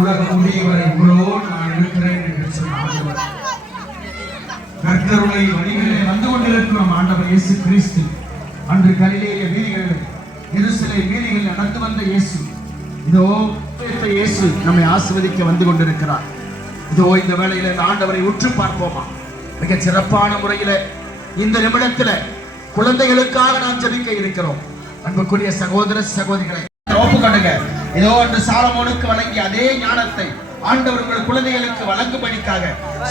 உலகம் முடியவரை உங்களோடு நான் இருக்கிறேன் என்று சொன்ன கர்த்தருடைய வழிகளிலே வந்து கொண்டிருக்கிறோம். ஆண்டவர் இயேசு கிறிஸ்து அன்று கலிலேய வீதிகளில் எருசலேம் வீதிகளில் நடந்து வந்த இயேசு, இதோ இயேசு நம்மை ஆசீர்வதிக்க வந்து கொண்டிருக்கிறார். இதோ இந்த வேளையில ஆண்டவரை உற்று பார்ப்போமா? மிக சிறப்பான முறையில இந்த நிமிடத்துல குழந்தைகளுக்காக நாம் ஜெபிக்க இருக்கிறோம். அன்புக்குரிய சகோதர சகோதரிகளை ஒப்புக்கொடுங்க. இதோ அன்று சாலமோனுக்கு வழங்கிய அதே ஞானத்தை ஆண்டவர் உங்கள் குழந்தைகளுக்கு வழங்கும்படிக்காக,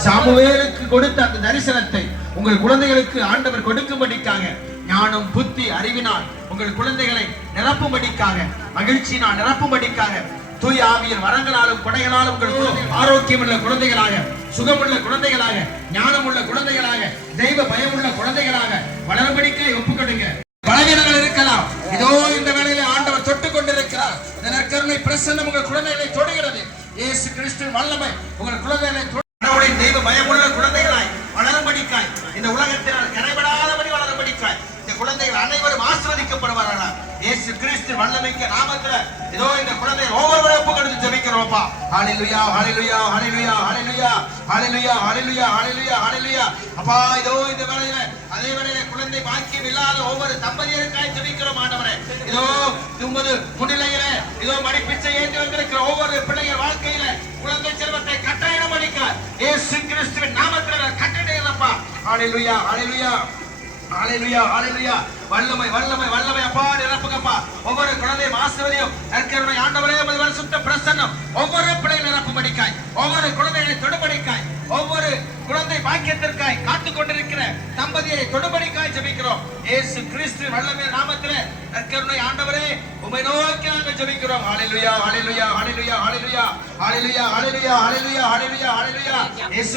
சாமுவேலுக்கு கொடுத்த அந்த தரிசனத்தை உங்கள் குழந்தைகளுக்கு ஆண்டவர் கொடுக்கும்படிக்காக, ஞானம் புத்தி அறிவினால் உங்கள் குழந்தைகளை நிரப்பும்படிக்காக, மகிழ்ச்சியினால் நிரப்பும்படிக்காக, தூய ஆவியின் வரங்களாலும் கொடைகளாலும் உங்கள் ஆரோக்கியம் உள்ள குழந்தைகளாக, சுகமுள்ள குழந்தைகளாக, ஞானம் உள்ள குழந்தைகளாக, தெய்வ பயமுள்ள குழந்தைகளாக வளரும்படிக்கை ஒப்புக்கொடுங்க. பலவீனங்கள் இருக்கலாம், இதோ இந்த வேளையிலே ஆண்டவர் தொட்டுக் கொண்டிருக்கிறார். இந்த நற்கருணை பிரசன்னம் உங்கள் குழந்தைகளை தொடுகிறது. இயேசு கிறிஸ்துவின் வல்லமை உங்கள் குழந்தைகளை தெய்வ பயமுள்ள குழந்தைகளாய் வளரும்படிக்காய், இந்த உலகத்தினால் கரைபடாதபடி வளரும்படிக்காய் இந்த குழந்தைகள் அனைவரும் ஆசீர்வதிக்கப்படுவார்களா? இயேசு கிறிஸ்து வல்லமைக்கு நாமத்துல இதோ இந்த குழந்தைகள் ஒவ்வொருவரும் ஒப்புக்கொடுத்து ஜெபிக்கிறோம்ப்பா. ஹல்லேலூயா ஹல்லேலூயா ஹல்லேலூயா ஹல்லேலூயா ஹல்லேலூயா ஹல்லேலூயா ஹல்லேலூயா ஹல்லேலூயா. அப்பா, இதோ இந்த வேளையில அதே வேளையில குழந்தை பாக்கியம் இல்லாத ஒவ்வொரு தம்பதியருக்காய் ஜெபிக்கிறோம் ஆண்டவரே. இதோ உமது முன்னிலையில இதோ மடிப்பிச்சை ஏந்தி வந்திருக்கிற ஒவ்வொரு பிள்ளைகள் வாழ்க்கையில குழந்தை செல்வத்தை கட்டளையிட மடிக்கார். இயேசு கிறிஸ்துவின் நாமத்துல கட்டளையிடப்பா. ஹல்லேலூயா ஹல்லேலூயா ஹல்லேலூயா ஹல்லேலூயா. வல்லமை வல்லமை வல்லமை அப்பா நிரப்புங்கப்பா. ஒவ்வொரு குழந்தையும் ஆசீர்வதியும் நற்கருணை ஆண்டவரே உமது பரிசுத்த பிரசன்னம் ஒவ்வொரு பிள்ளைகளை நிரப்பும்படிக்காய், ஒவ்வொரு குழந்தைகளை தொடும்படிக்காய், ஒவ்வொரு குழந்தை பாக்கியத்திற்காய் காத்துக் கொண்டிருக்கிற தம்பதியை தொடும்படிக்காய் ஜெபிக்கிறோம். இயேசு கிறிஸ்து வல்லமை நாமத்திலே நற்கருணை ஆண்டவரே உம்மை நோக்கி நாங்கள் ஜெபிக்கிறோம். ஹல்லேலூயா ஹல்லேலூயா ஹல்லேலூயா ஹல்லேலூயா ஹல்லேலூயா ஹல்லேலூயா ஹல்லேலூயா ஹல்லேலூயா ஹல்லேலூயா. இயேசு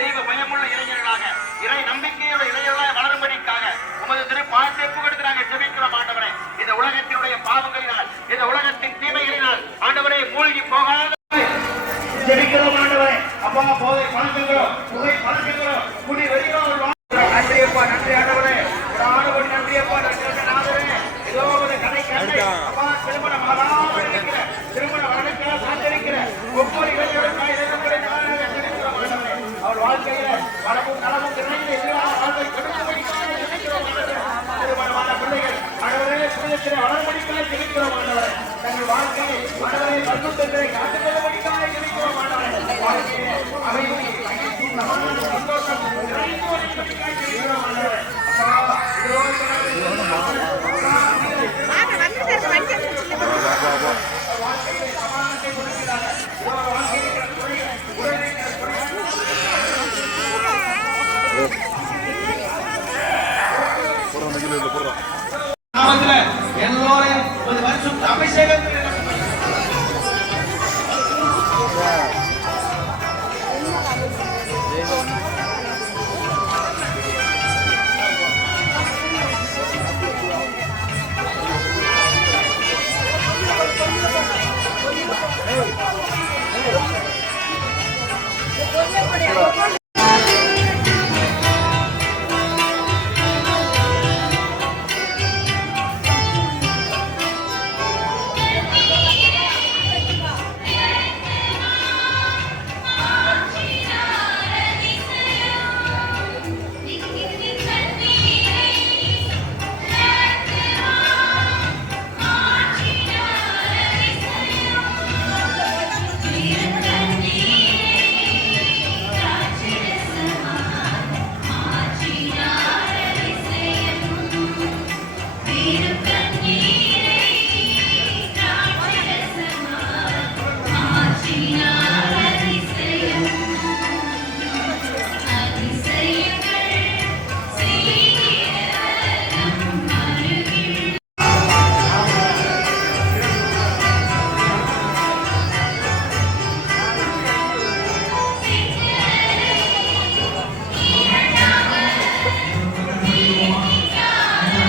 தெய்வ பயமுள்ள இளைஞர்களாக, இறை நம்பிக்கையுள்ள இளைஞர்களாக வளரும்படிக்காக உமது திருப்பாதத்தை ஒப்புக்கொடுத்து நாங்கள் ஜெபிக்கிறோம் ஆண்டவரே. இந்த உலகத்தினுடைய பாவங்களினால், இந்த உலகத்தின் தீமைகளினால் ஆண்டவரே மூழ்கி போகாத ஜெபிக்கிறோம் ஆண்டவரே. அப்பா, போதை பழக்கங்களோ புகை பழக்கங்களோ குடி வெறிகளோ நன்றியப்பா, நன்றி ஆண்டவரே. ஒரு ஆண்டவரை நன்றியப்பா, நாதரே. ஏதோ ஒரு கதை கண்டை அப்பா, திருமணம் ஆகாமல் இருக்கிற, திருமணம் வளர்க்க சார்ந்திருக்கிற ஒவ்வொரு இளைஞருக்காக அவர் வாழ்க்கையில வளமும் நலமும் நிறைந்த எதிரான வாழ்வை கொடுக்கும்படிக்காக ஜெபிக்கிறோம் ஆண்டவரே. திருமணமான பிள்ளைகள் ஆண்டவரே சுயத்திலே வளர்படிக்காக ஜெபிக்கிறோம் ஆண்டவரே. தங்கள் வாழ்க்கையை ஆண்டவரே பரிசுத்தத்தை காத்துக்கொள்ளும்படிக்காக ஜெபிக்கிறோம் ஆண்டவரே. வாழ்க்கையிலே அமைதி மகிழ்ச்சி சமாதானம் சந்தோஷம் நிறைந்து வரும்படிக்காக ஜெபிக்கிறோம் ஆண்டவரே. அப்பா, வாழ்க்கையிலே சமாதானத்தை கொடுக்கிறார்கள். எல்லோரையும் ஒரு வருஷம் அபிஷேகத்தில்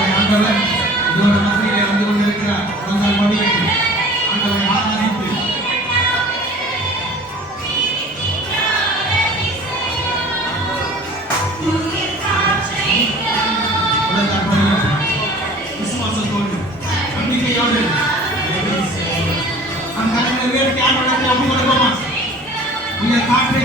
இதோட மத்தியிலே வந்து கொண்டிருக்கிறார். உங்கள் மொழியை ஆண்டவரை ஆராதித்து விசுவாசத்தோடு நம்பிக்கையோடு அந்த கரங்களை உயர்த்தி ஆண்டவரை ஒப்புக் கொடுப்போமா? உங்கள் காற்றை